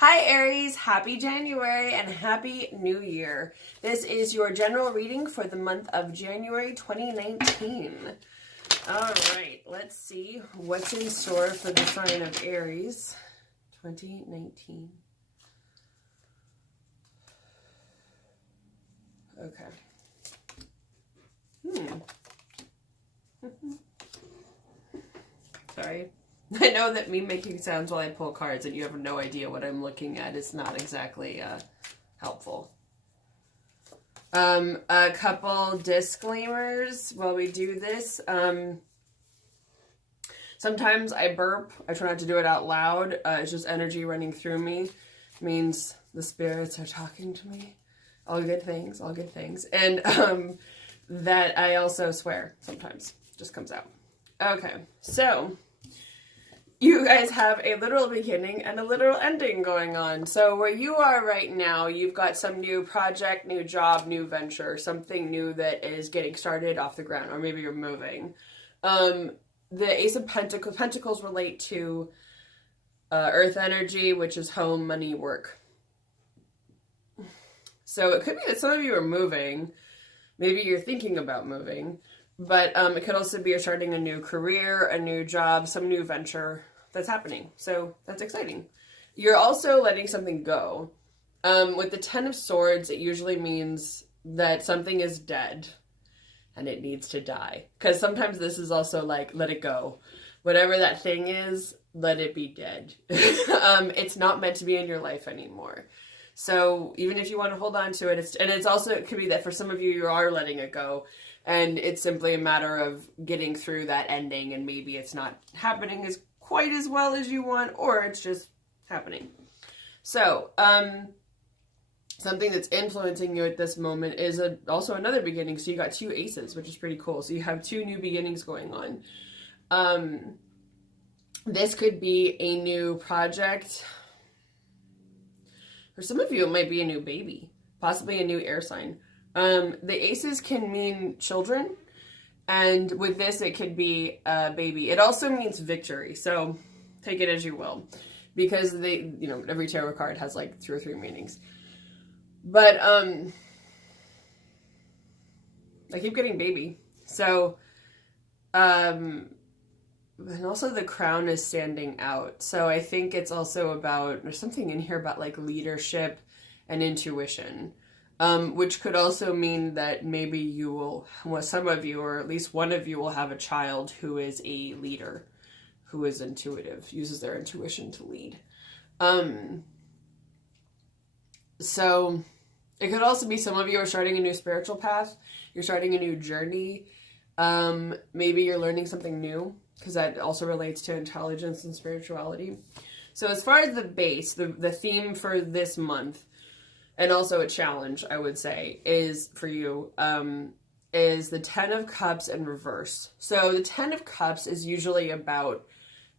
Hi Aries, happy January and happy New Year. This is your general reading for the month of January 2019. All right, let's see what's in store for the sign of Aries 2019. Okay. Sorry. I know that me making sounds while I pull cards and you have no idea what I'm looking at is not exactly helpful. A couple disclaimers while we do this. Sometimes I burp. I try not to do it out loud. It's just energy running through me. It means the spirits are talking to me. All good things, all good things. And that I also swear sometimes. Just comes out. Okay, so you guys have a literal beginning and a literal ending going on. So where you are right now, you've got some new project, new job, new venture, something new that is getting started off the ground, or maybe you're moving. The Ace of Pentacles relate to earth energy, which is home, money, work. So it could be that some of you are moving. Maybe you're thinking about moving. But it could also be you're starting a new career, a new job, some new venture that's happening. So that's exciting. You're also letting something go. With the Ten of Swords, it usually means that something is dead and it needs to die. Because sometimes this is also like, let it go. Whatever that thing is, let it be dead. It's not meant to be in your life anymore. So even if you want to hold on to it, it could be that for some of you, you are letting it go. And it's simply a matter of getting through that ending, and maybe it's not happening as quite as well as you want, or it's just happening. So, something that's influencing you at this moment is also another beginning. So you got two aces, which is pretty cool. So you have two new beginnings going on. This could be a new project. For some of you, it might be a new baby, possibly a new air sign. The aces can mean children, and with this, it could be a baby. It also means victory, so take it as you will, because every tarot card has like 2 or 3 meanings. But I keep getting baby. So, and also the crown is standing out. So I think it's also about, there's something in here about like leadership and intuition. Which could also mean that maybe some of you, or at least one of you, will have a child who is a leader, who is intuitive, uses their intuition to lead. So it could also be some of you are starting a new spiritual path. You're starting a new journey. Maybe you're learning something new, because that also relates to intelligence and spirituality. So as far as the base, the theme for this month, and also a challenge, I would say, is for you, is the Ten of Cups in reverse. So the Ten of Cups is usually about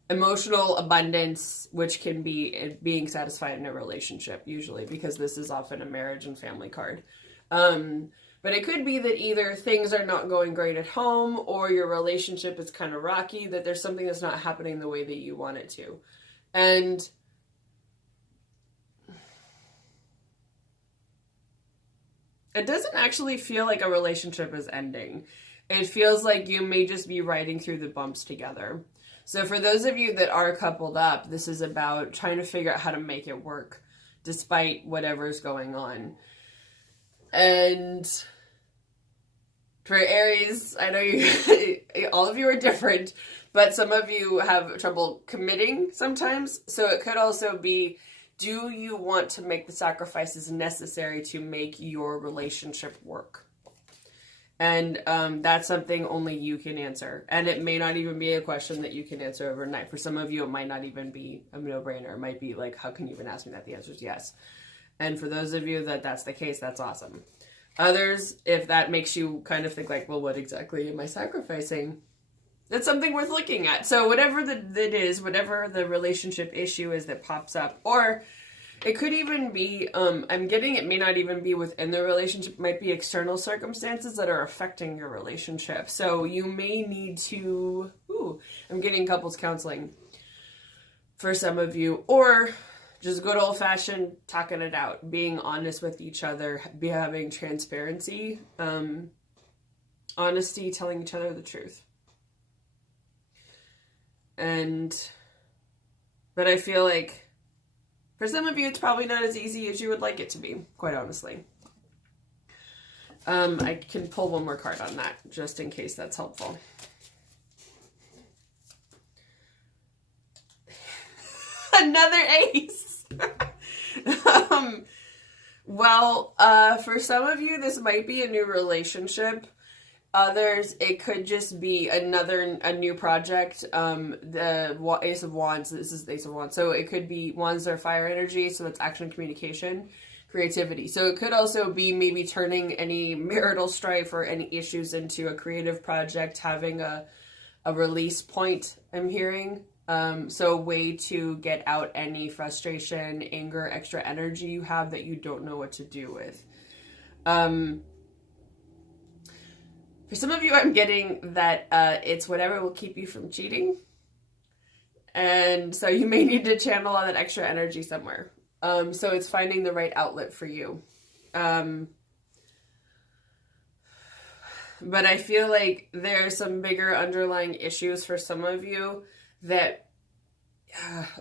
emotional abundance, which can be being satisfied in a relationship, usually, because this is often a marriage and family card. But it could be that either things are not going great at home, or your relationship is kind of rocky, that there's something that's not happening the way that you want it to. And it doesn't actually feel like a relationship is ending. It feels like you may just be riding through the bumps together. So for those of you that are coupled up, this is about trying to figure out how to make it work despite whatever's going on. And for Aries, I know all of you are different, but some of you have trouble committing sometimes. So it could also be, do you want to make the sacrifices necessary to make your relationship work? And that's something only you can answer. And it may not even be a question that you can answer overnight. For some of you, it might not even be a no-brainer. It might be like, how can you even ask me that? The answer is yes. And for those of you that's the case, that's awesome. Others, if that makes you kind of think like, well, what exactly am I sacrificing? That's something worth looking at. So whatever that is, whatever the relationship issue is that pops up, or it could even be, I'm getting it may not even be within the relationship, it might be external circumstances that are affecting your relationship. So you may need to, I'm getting couples counseling for some of you, or just good old-fashioned talking it out, being honest with each other, having transparency, honesty, telling each other the truth. But I feel like for some of you, it's probably not as easy as you would like it to be, quite honestly. I can pull one more card on that, just in case that's helpful. Another ace! For some of you, this might be a new relationship. Others, it could just be a new project. The Ace of Wands, this is the Ace of Wands. So it could be wands are fire energy, so that's action, communication, creativity. So it could also be maybe turning any marital strife or any issues into a creative project, having a release point, I'm hearing. So a way to get out any frustration, anger, extra energy you have that you don't know what to do with. For some of you, I'm getting that it's whatever will keep you from cheating. And so you may need to channel all that extra energy somewhere. So it's finding the right outlet for you. But I feel like there are some bigger underlying issues for some of you that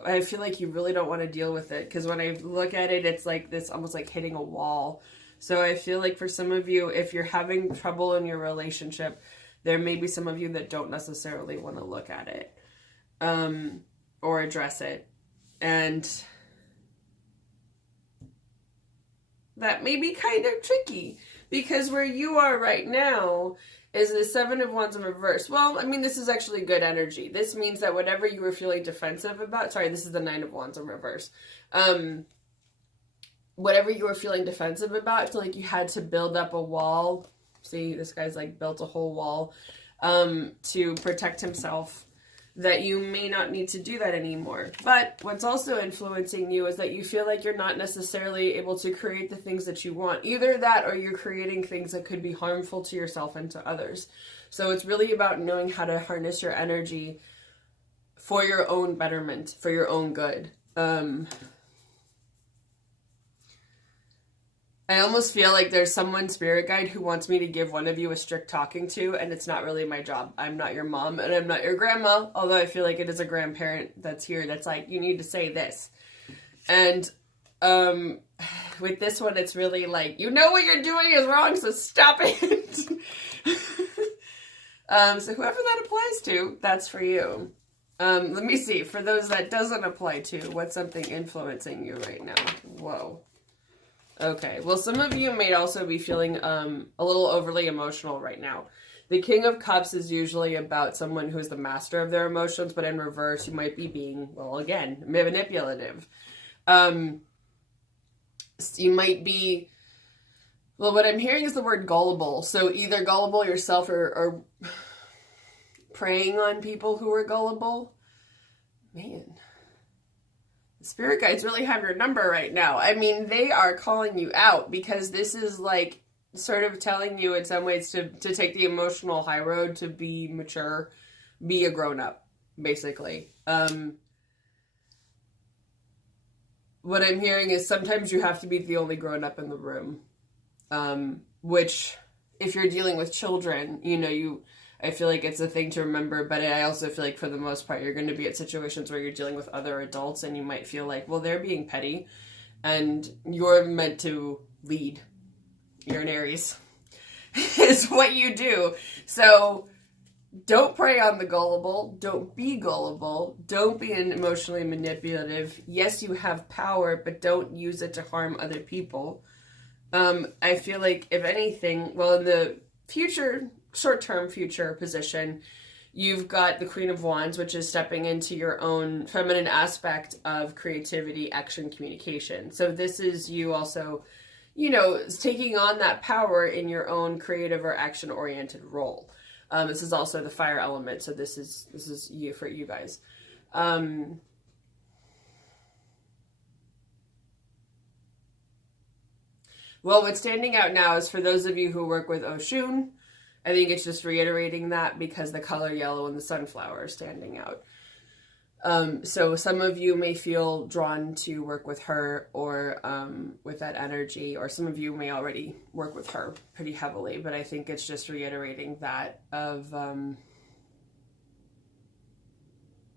I feel like you really don't want to deal with it. Because when I look at it, it's like this, almost like hitting a wall. So I feel like for some of you, if you're having trouble in your relationship, there may be some of you that don't necessarily want to look at it or address it. And that may be kind of tricky because where you are right now is the Seven of Wands in reverse. Well, I mean, this is actually good energy. This means that whatever you were feeling defensive about, sorry, this is the Nine of Wands in reverse. Whatever you were feeling defensive about, I feel like you had to build up a wall. See, this guy's like built a whole wall to protect himself, that you may not need to do that anymore. But what's also influencing you is that you feel like you're not necessarily able to create the things that you want. Either that or you're creating things that could be harmful to yourself and to others. So it's really about knowing how to harness your energy for your own betterment, for your own good. I almost feel like there's someone, spirit guide, who wants me to give one of you a strict talking to, and it's not really my job. I'm not your mom, and I'm not your grandma, although I feel like it is a grandparent that's here that's like, you need to say this. And with this one, it's really like, you know what you're doing is wrong, so stop it. So whoever that applies to, that's for you. Let me see. For those that doesn't apply to, what's something influencing you right now? Whoa. Okay, well, some of you may also be feeling a little overly emotional right now. The King of Cups is usually about someone who's the master of their emotions, but in reverse, you might be being, well, again, manipulative. You might be, well, what I'm hearing is the word gullible. So either gullible yourself or preying on people who are gullible. Man. Spirit guides really have your number right now. I mean, they are calling you out because this is like sort of telling you in some ways to take the emotional high road, to be mature, be a grown-up, basically. What I'm hearing is sometimes you have to be the only grown-up in the room, which if you're dealing with children, I feel like it's a thing to remember, but I also feel like for the most part, you're going to be at situations where you're dealing with other adults and you might feel like, well, they're being petty and you're meant to lead. You're an Aries. Is what you do. So don't prey on the gullible. Don't be gullible. Don't be emotionally manipulative. Yes, you have power, but don't use it to harm other people. I feel like if anything, well, in the future, short-term future position, you've got the Queen of Wands, which is stepping into your own feminine aspect of creativity, action, communication. So this is you also, taking on that power in your own creative or action-oriented role. This is also the fire element, so this is you for you guys. Well, what's standing out now is for those of you who work with Oshun, I think it's just reiterating that because the color yellow and the sunflower are standing out. So some of you may feel drawn to work with her or with that energy, or some of you may already work with her pretty heavily, but I think it's just reiterating that of,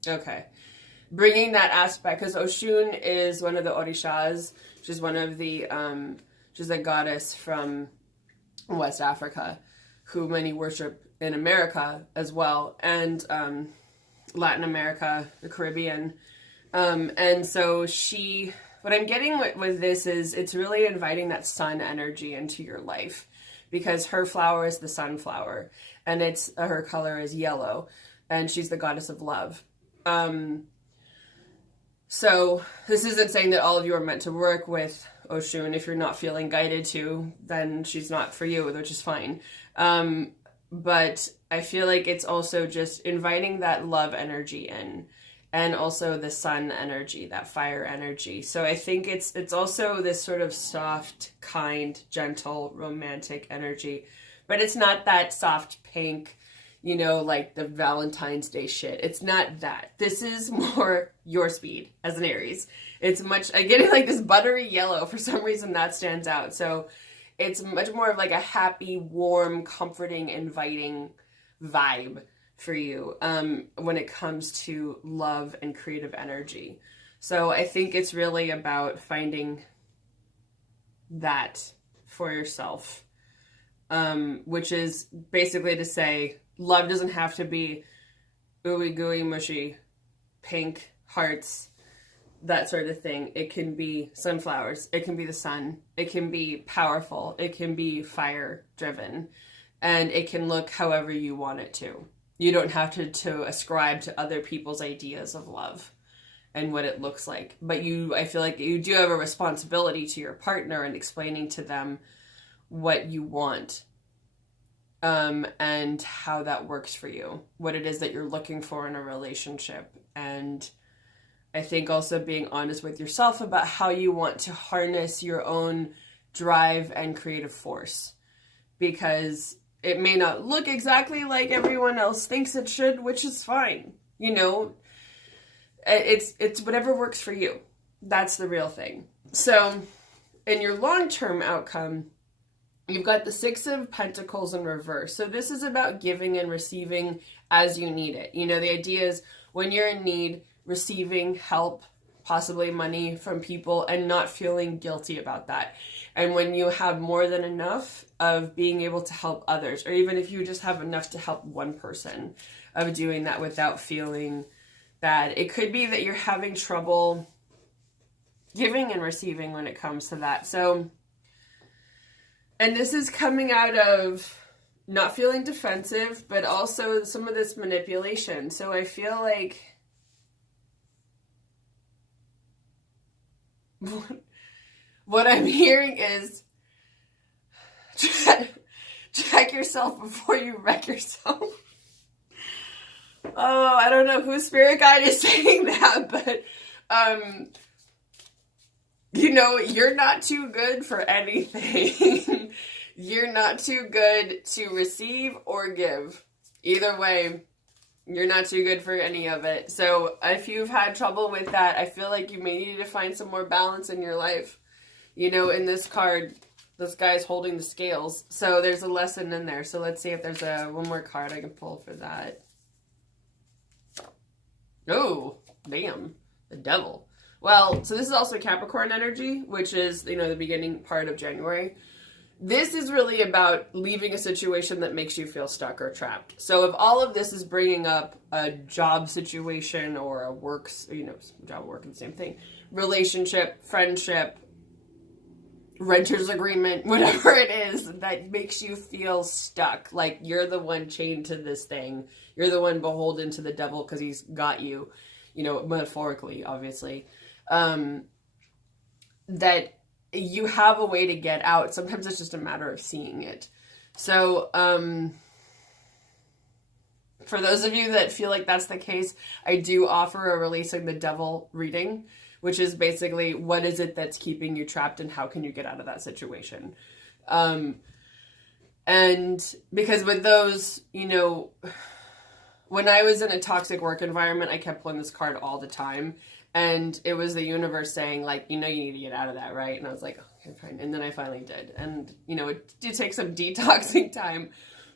okay, bringing that aspect, because Oshun is one of the Orishas. She's one of the, she's a goddess from West Africa who many worship in America as well, and Latin America, the Caribbean. And so what I'm getting with this is it's really inviting that sun energy into your life, because her flower is the sunflower, and her color is yellow, and she's the goddess of love. So this isn't saying that all of you are meant to work with Oshun. If you're not feeling guided to, then she's not for you, which is fine. But I feel like it's also just inviting that love energy in, and also the sun energy, that fire energy. So I think it's also this sort of soft, kind, gentle, romantic energy, but it's not that soft pink, like the Valentine's Day shit. It's not that. This is more your speed as an Aries. I'm getting like this buttery yellow. For some reason that stands out. So it's much more of like a happy, warm, comforting, inviting vibe for you when it comes to love and creative energy. So I think it's really about finding that for yourself, which is basically to say, love doesn't have to be ooey gooey mushy, pink hearts, that sort of thing. It can be sunflowers. It can be the sun. It can be powerful. It can be fire driven, and it can look however you want it to. You don't have to ascribe to other people's ideas of love and what it looks like. But I feel like you do have a responsibility to your partner in explaining to them what you want. And how that works for you, what it is that you're looking for in a relationship. And I think also being honest with yourself about how you want to harness your own drive and creative force, because it may not look exactly like everyone else thinks it should, which is fine. It's whatever works for you. That's the real thing. So in your long-term outcome, you've got the Six of Pentacles in reverse. So this is about giving and receiving as you need it. The idea is when you're in need, receiving help, possibly money from people, and not feeling guilty about that. And when you have more than enough of being able to help others, or even if you just have enough to help one person, of doing that without feeling bad. It could be that you're having trouble giving and receiving when it comes to that. So, and this is coming out of not feeling defensive, but also some of this manipulation. So I feel like what I'm hearing is check yourself before you wreck yourself. Oh, I don't know whose spirit guide is saying that, but you're not too good for anything. You're not too good to receive or give. Either way, you're not too good for any of it. So if you've had trouble with that, I feel like you may need to find some more balance in your life. In this card, this guy's holding the scales. So there's a lesson in there. So let's see if there's one more card I can pull for that. Oh, damn. The devil. Well, so this is also Capricorn energy, which is, the beginning part of January. This is really about leaving a situation that makes you feel stuck or trapped. So if all of this is bringing up a job situation or a job, work, and the same thing, relationship, friendship, renter's agreement, whatever it is that makes you feel stuck, like you're the one chained to this thing, you're the one beholden to the devil because he's got you, metaphorically, obviously, that you have a way to get out. Sometimes it's just a matter of seeing it. So, for those of you that feel like that's the case, I do offer a Releasing the Devil reading, which is basically what is it that's keeping you trapped and how can you get out of that situation. And because with those, when I was in a toxic work environment, I kept pulling this card all the time. And it was the universe saying, like, you need to get out of that, right? And I was like, okay, fine. And then I finally did. And, it did take some detoxing time.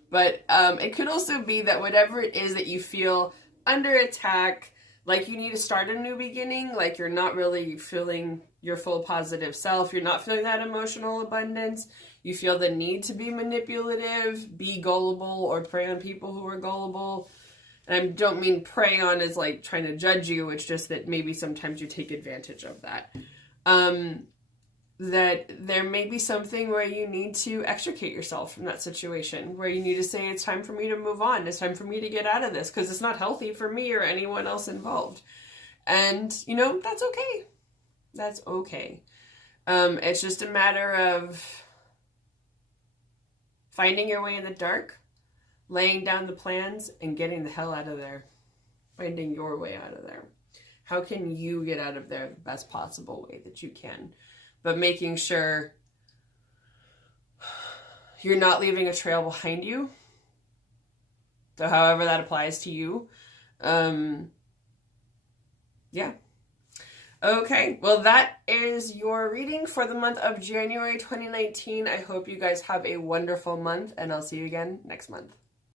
But it could also be that whatever it is that you feel under attack, like you need to start a new beginning, like you're not really feeling your full positive self, you're not feeling that emotional abundance, you feel the need to be manipulative, be gullible, or prey on people who are gullible. And I don't mean prey on as like trying to judge you, it's just that maybe sometimes you take advantage of that. That there may be something where you need to extricate yourself from that situation, where you need to say, it's time for me to move on, it's time for me to get out of this, because it's not healthy for me or anyone else involved. And, that's okay. That's okay. It's just a matter of finding your way in the dark, laying down the plans, and getting the hell out of there. Finding your way out of there. How can you get out of there the best possible way that you can? But making sure you're not leaving a trail behind you. So however that applies to you. Yeah. Okay, well that is your reading for the month of January 2019. I hope you guys have a wonderful month, and I'll see you again next month.